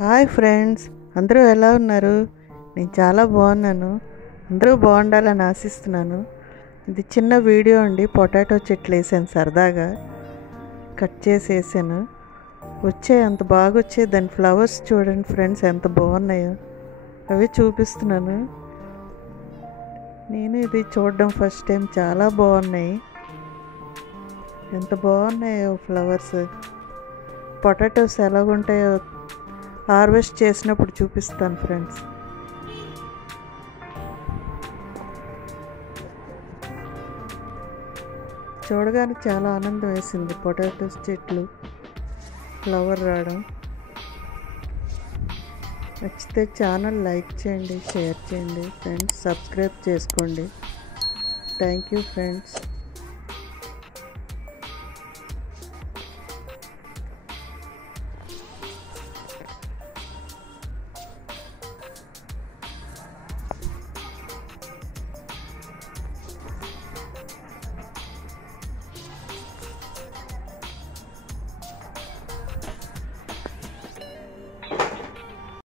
Hi friends, అందరూ ఎలా ఉన్నారు? నేను చాలా బాగున్నాను. అందరూ బాగుండాలని ఆశిస్తున్నాను. ఇది చిన్న వీడియో అండి. పొటాటో చెట్లు వేసాను, సరదాగా కట్ చేసి వేసాను. అంత బాగా వచ్చాయి. దాని ఫ్లవర్స్ చూడండి ఫ్రెండ్స్, ఎంత బాగున్నాయో. అవి చూపిస్తున్నాను. నేను ఇది చూడడం ఫస్ట్ టైం. చాలా బాగున్నాయి. ఎంత బాగున్నాయో ఫ్లవర్స్. పొటాటోస్ ఎలాగుంటాయో హార్వెస్ట్ చేసినప్పుడు చూపిస్తాను ఫ్రెండ్స్. చూడగానే చాలా ఆనందం వేసింది. పొటాటోస్ చెట్లు ఫ్లవర్ రావడం. నచ్చితే ఛానల్ లైక్ చేయండి, షేర్ చేయండి ఫ్రెండ్స్, సబ్స్క్రైబ్ చేసుకోండి. Thank you friends.